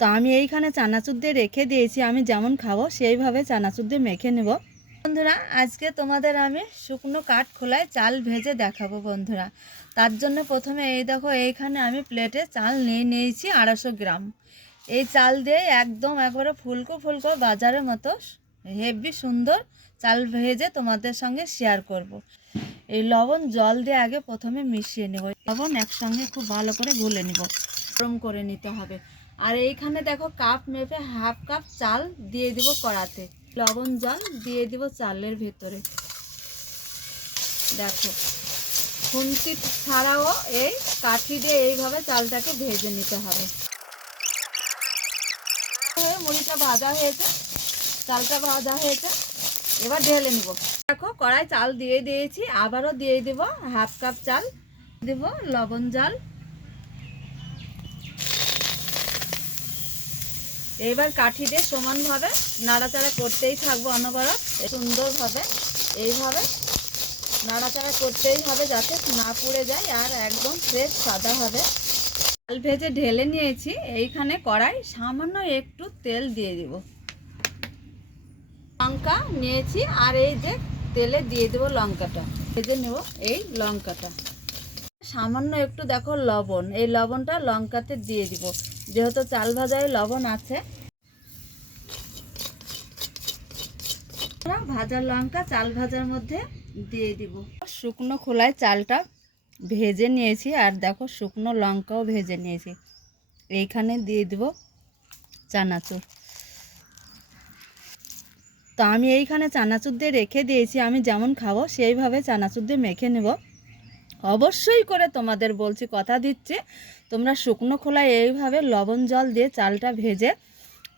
তো আমি এইখানে চানাচুর দিয়ে রেখে দিয়েছি, আমি যেমন খাবো সেইভাবে চানাচুর দিয়ে মেখে নেব। বন্ধুরা আজকে তোমাদের আমি শুকনো কাঠখোলায় চাল ভেজে দেখাবো বন্ধুরা। তার জন্য প্রথমে এই দেখো এইখানে আমি প্লেটে চাল নিয়ে নিয়েছি 250 গ্রাম। এই চাল দিয়ে একদম একবারে ফুলকো ফুলকো বাজারের মতো হেভি সুন্দর চাল ভেজে তোমাদের সঙ্গে শেয়ার করব। এই লবণ জল দিয়ে আগে প্রথমে মিশিয়ে নেব, লবণ একসঙ্গে খুব ভালো করে গুলে নেব, গরম করে নিতে হবে। আর এইখানে দেখো কাপ মেপে হাফ কাপ চাল দিয়ে দিব কড়াতে, লবণ জল দিয়ে দিব চালের ভেতরে। দেখো খুন্তি ছাড়াও এই কাঠি দিয়ে এইভাবে চালটাকে ভেজে নিতে হবে। মুড়িটা ভাজা হয়েছে, চালটা ভাজা হয়েছে, এবার ঢেলে নিব। দেখো কড়াই চাল দিয়ে দিয়েছি, আবারও দিয়ে দিব হাফ কাপ চাল, দেব লবণ জল। এইবার কাঠি দিয়ে সমানভাবে নাড়াচাড়া করতেই থাকবো অনবরত, সুন্দরভাবে এইভাবে নাড়াচাড়া করতেই হবে যাতে না পুড়ে যায় আর একদম ফ্রেশ সাদা হবে। চাল ভেজে ঢেলে নিয়েছি, এইখানে কড়াই সামান্য একটু তেল দিয়ে দিব, লঙ্কা নিয়েছি আর এই যে তেলে দিয়ে দেবো লঙ্কাটা, ভেজে নেব এই লঙ্কাটা। সামান্য একটু দেখো লবণ, এই লবণটা লঙ্কাতে দিয়ে দিব, যেহেতু চাল ভাজায় লবণ আছে। ভাজা লঙ্কা চাল ভাজার মধ্যে দিয়ে দিব। শুকনো খোলায় চালটা ভেজে নিয়েছি আর দেখো শুকনো লঙ্কাও ভেজে নিয়েছি, এইখানে দিয়ে দিব চানাচুর। তো আমি এইখানে চানাচুর দিয়ে রেখে দিয়েছি, আমি যেমন খাবো সেইভাবে চানাচুর দিয়ে মেখে নেব। অবশ্যই করে তোমাদের বলছি, কথা দিচ্ছি, তোমরা শুকনো খোলায় এইভাবে লবণ জল দিয়ে চালটা ভেজে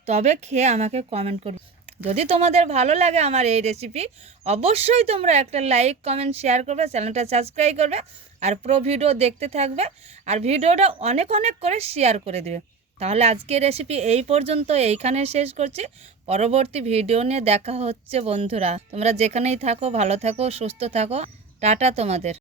তবে খেয়ে আমাকে কমেন্ট করবে। যদি তোমাদের ভালো লাগে আমার এই রেসিপি, অবশ্যই তোমরা একটা লাইক কমেন্ট শেয়ার করবে, চ্যানেলটা সাবস্ক্রাইব করবে আর পুরো ভিডিও দেখতে থাকবে আর ভিডিওটা অনেক অনেক করে শেয়ার করে দেবে। তাহলে আজকের রেসিপি এই পর্যন্ত, এইখানে শেষ করছি। পরবর্তী ভিডিও নিয়ে দেখা হচ্ছে বন্ধুরা। তোমরা যেখানেই থাকো ভালো থাকো, সুস্থ থাকো। টাটা তোমাদের।